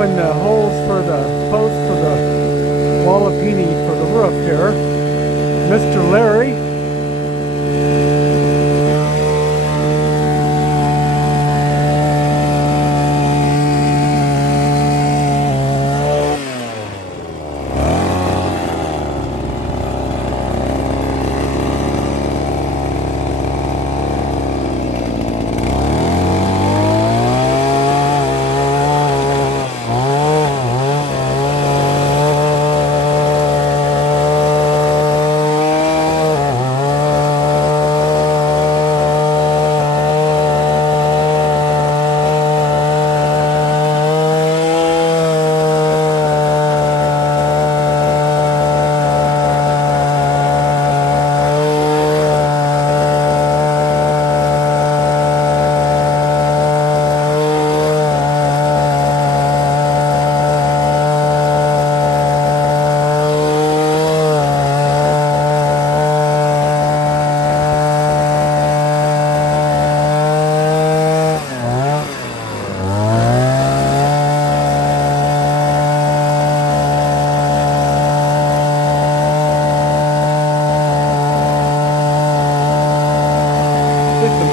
doing the holes for the posts for the walapini for the roof here. Mr. Larry.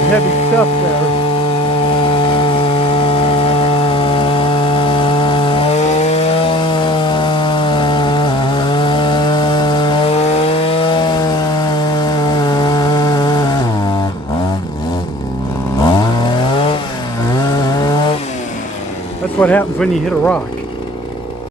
Heavy stuff there. That's what happens when you hit a rock.